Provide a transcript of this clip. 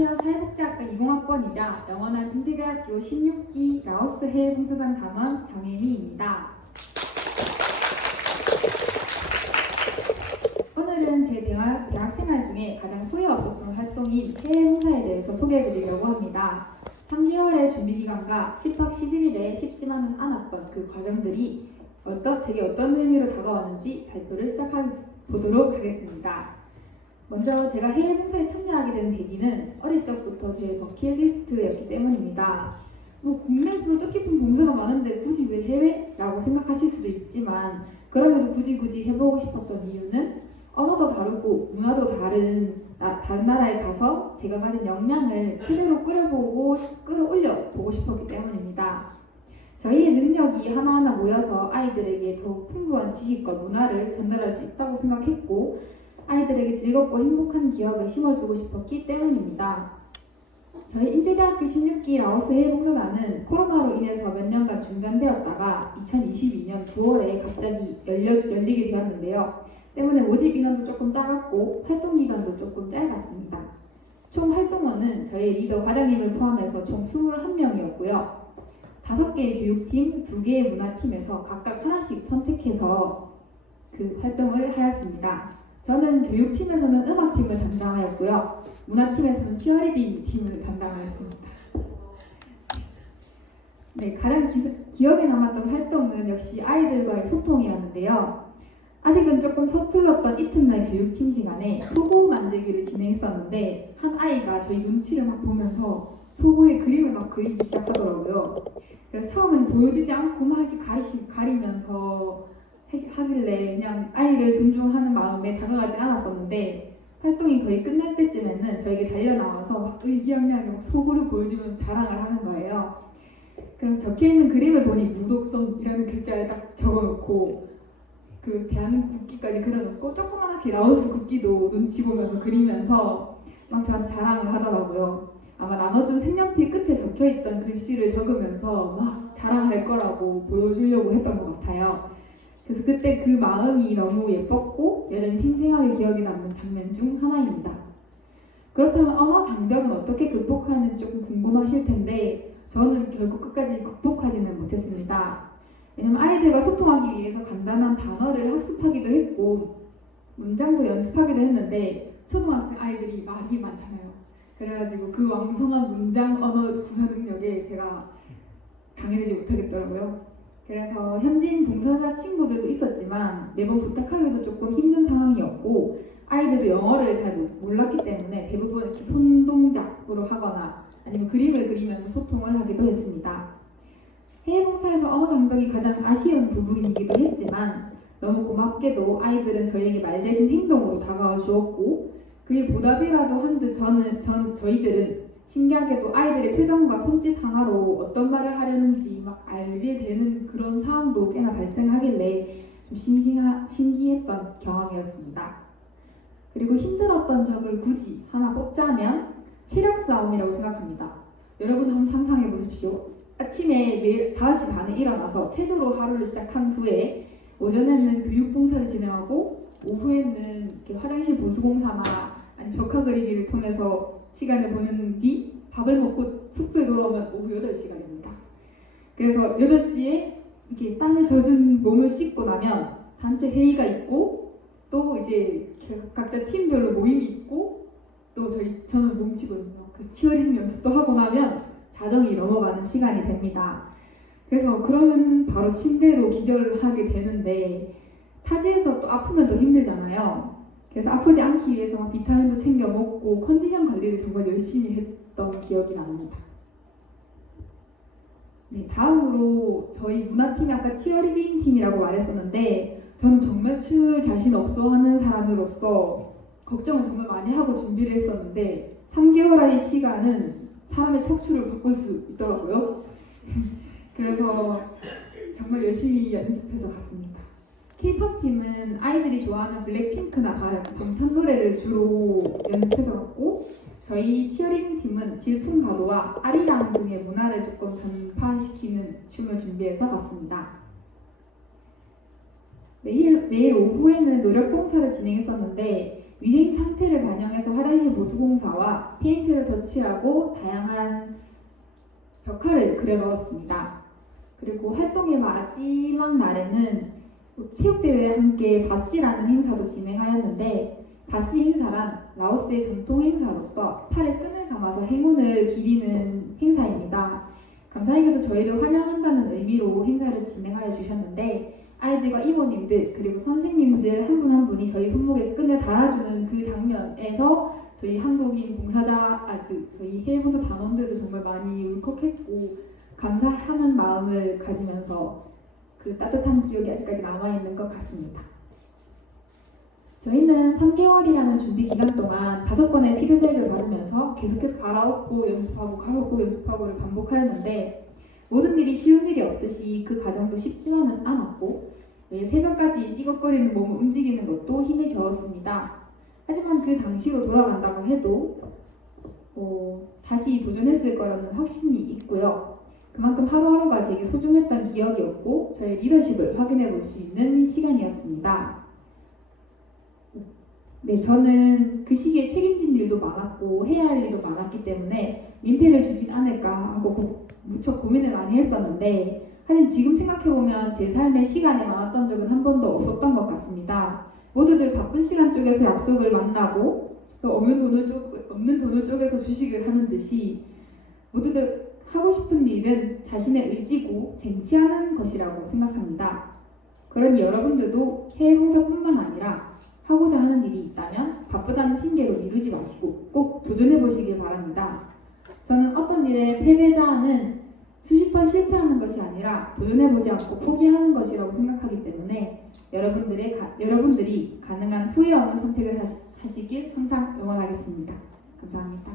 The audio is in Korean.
안녕하세요. 사회복지학과 20학번이자 영원한 인대대학교 16기 라오스 해외봉사단 단원 정혜미입니다. 오늘은 제 대학 생활 중에 가장 후회 없었던 활동인 해외봉사에 대해서 소개해드리려고 합니다. 3개월의 준비기간과 10박 11일에 쉽지만은 않았던 그 과정들이 제게 어떤 의미로 다가왔는지 발표를 시작해보도록 하겠습니다. 먼저 제가 해외봉사에 참여하게 된 계기는 어릴 적부터 제 버킷리스트였기 때문입니다. 국내에서 뜻깊은 봉사가 많은데 굳이 왜 해외? 라고 생각하실 수도 있지만 그럼에도 굳이 해보고 싶었던 이유는 언어도 다르고 문화도 다른 나라에 가서 제가 가진 역량을 최대로 끌어올려 보고 싶었기 때문입니다. 저희의 능력이 하나하나 모여서 아이들에게 더욱 풍부한 지식과 문화를 전달할 수 있다고 생각했고 아이들에게 즐겁고 행복한 기억을 심어주고 싶었기 때문입니다. 저희 인대대학교 16기 라오스 해외봉사단은 코로나로 인해서 몇 년간 중단되었다가 2022년 9월에 갑자기 열리게 되었는데요. 때문에 모집 인원도 조금 작았고 활동 기간도 조금 짧았습니다. 총 활동원은 저희 리더 과장님을 포함해서 총 21명이었고요. 5개의 교육팀, 2개의 문화팀에서 각각 하나씩 선택해서 그 활동을 하였습니다. 저는 교육팀에서는 음악팀을 담당하였고요. 문화팀에서는 치어리딩 팀을 담당하였습니다. 네, 가장 기억에 남았던 활동은 역시 아이들과의 소통이었는데요. 아직은 조금 서툴렀던 이튿날 교육팀 시간에 소고 만들기를 진행했었는데 한 아이가 저희 눈치를 막 보면서 소고의 그림을 막 그리기 시작하더라고요. 그래서 처음엔 보여주지 않고 막 이렇게 가리면서 하길래 그냥 아이를 존중하는 마음에 다가가지 않았었는데 활동이 거의 끝날 때쯤에는 저에게 달려나와서 막 의기양양하게 막 소고를 보여주면서 자랑을 하는 거예요. 그래서 적혀있는 그림을 보니 무독성이라는 글자를 딱 적어놓고 그 대한민국 국기까지 그려놓고 조그맣게 라오스 국기도 눈치 보면서 그리면서 막 저한테 자랑을 하더라고요. 아마 나눠준 색연필 끝에 적혀있던 글씨를 적으면서 막 자랑할 거라고 보여주려고 했던 것 같아요. 그래서 그때 그 마음이 너무 예뻤고 여전히 생생하게 기억에 남는 장면 중 하나입니다. 그렇다면 언어 장벽은 어떻게 극복하는지 조금 궁금하실 텐데 저는 결국 끝까지 극복하지는 못했습니다. 왜냐면 아이들과 소통하기 위해서 간단한 단어를 학습하기도 했고 문장도 연습하기도 했는데 초등학생 아이들이 말이 많잖아요. 그래가지고 그 왕성한 문장 언어 구사 능력에 제가 당해내지 못하겠더라고요. 그래서 현지인 봉사자 친구들도 있었지만 매번 부탁하기도 조금 힘든 상황이었고 아이들도 영어를 잘 몰랐기 때문에 대부분 이렇게 손동작으로 하거나 아니면 그림을 그리면서 소통을 하기도 했습니다. 해외봉사에서 언어 장벽이 가장 아쉬운 부분이기도 했지만 너무 고맙게도 아이들은 저희에게 말 대신 행동으로 다가와 주었고 그의 보답이라도 한 듯 저희들은 신기하게도 아이들의 표정과 손짓 하나로 어떤 말을 하려는지 막 알게 되는 그런 상황도 꽤나 발생하길래 좀 신기했던 경험이었습니다. 그리고 힘들었던 점을 굳이 하나 뽑자면 체력 싸움이라고 생각합니다. 여러분 한번 상상해 보십시오. 아침에 매일 5시 반에 일어나서 체조로 하루를 시작한 후에 오전에는 교육봉사를 진행하고 오후에는 이렇게 화장실 보수공사나 아니면 벽화 그리기를 통해서 시간을 보낸 뒤 밥을 먹고 숙소에 돌아오면 오후 8시간입니다. 그래서 8시에 이렇게 땀에 젖은 몸을 씻고 나면 단체 회의가 있고 또 이제 각자 팀별로 모임이 있고 또 저는 몸치거든요. 그래서 치어리딩 연습도 하고 나면 자정이 넘어가는 시간이 됩니다. 그래서 그러면 바로 침대로 기절을 하게 되는데 타지에서 또 아프면 더 힘들잖아요. 그래서 아프지 않기 위해서 비타민도 챙겨 먹고 컨디션 관리를 정말 열심히 했던 기억이 납니다. 네, 다음으로 저희 문화팀이 아까 치어리딩 팀이라고 말했었는데 저는 정말 춤을 자신 없어 하는 사람으로서 걱정을 정말 많이 하고 준비를 했었는데 3개월의 시간은 사람의 척추를 바꿀 수 있더라고요. 그래서 정말 열심히 연습해서 갔습니다. K-pop 팀은 아이들이 좋아하는 블랙핑크나 방탄 노래를 주로 연습해서 갔고 저희 치어리딩 팀은 질풍가도와 아리랑 등의 문화를 조금 전파시키는 춤을 준비해서 갔습니다. 매일 오후에는 노력봉사를 진행했었는데 위생 상태를 반영해서 화장실 보수공사와 페인트를 덧칠하고 다양한 벽화를 그려넣었습니다. 그리고 활동의 마지막 날에는 체육대회와 함께 바시라는 행사도 진행하였는데, 바시 행사란 라오스의 전통 행사로서 팔에 끈을 감아서 행운을 기리는 행사입니다. 감사하게도 저희를 환영한다는 의미로 행사를 진행하여 주셨는데, 아이들과 이모님들 그리고 선생님들 한 분 한 분이 저희 손목에 끈을 달아주는 그 장면에서 저희 한국인 저희 해외봉사 단원들도 정말 많이 울컥했고 감사하는 마음을 가지면서 그 따뜻한 기억이 아직까지 남아있는 것 같습니다. 저희는 3개월이라는 준비 기간 동안 5번의 피드백을 받으면서 계속해서 갈아엎고 연습하고 갈아엎고 연습하고를 반복하였는데, 모든 일이 쉬운 일이 없듯이 그 과정도 쉽지만은 않았고 매일 새벽까지 삐걱거리는 몸을 움직이는 것도 힘이 되었습니다. 하지만 그 당시로 돌아간다고 해도 다시 도전했을 거라는 확신이 있고요. 그만큼 하루하루가 제게 소중했던 기억이었고 저의 리더십을 확인해 볼 수 있는 시간이었습니다. 네, 저는 그 시기에 책임진 일도 많았고 해야 할 일도 많았기 때문에 민폐를 주진 않을까 하고 무척 고민을 많이 했었는데, 하지만 지금 생각해보면 제 삶에 시간이 많았던 적은 한 번도 없었던 것 같습니다. 모두들 바쁜 시간 쪽에서 약속을 만나고 또 없는 돈을 쪼개서 주식을 하는 듯이 모두들 하고 싶은 일은 자신의 의지고 쟁취하는 것이라고 생각합니다. 그러니 여러분들도 해외봉사뿐만 아니라 하고자 하는 일이 있다면 바쁘다는 핑계로 미루지 마시고 꼭 도전해 보시길 바랍니다. 저는 어떤 일의 패배자는 수십 번 실패하는 것이 아니라 도전해 보지 않고 포기하는 것이라고 생각하기 때문에 여러분들이 가능한 후회 없는 선택을 하시길 항상 응원하겠습니다. 감사합니다.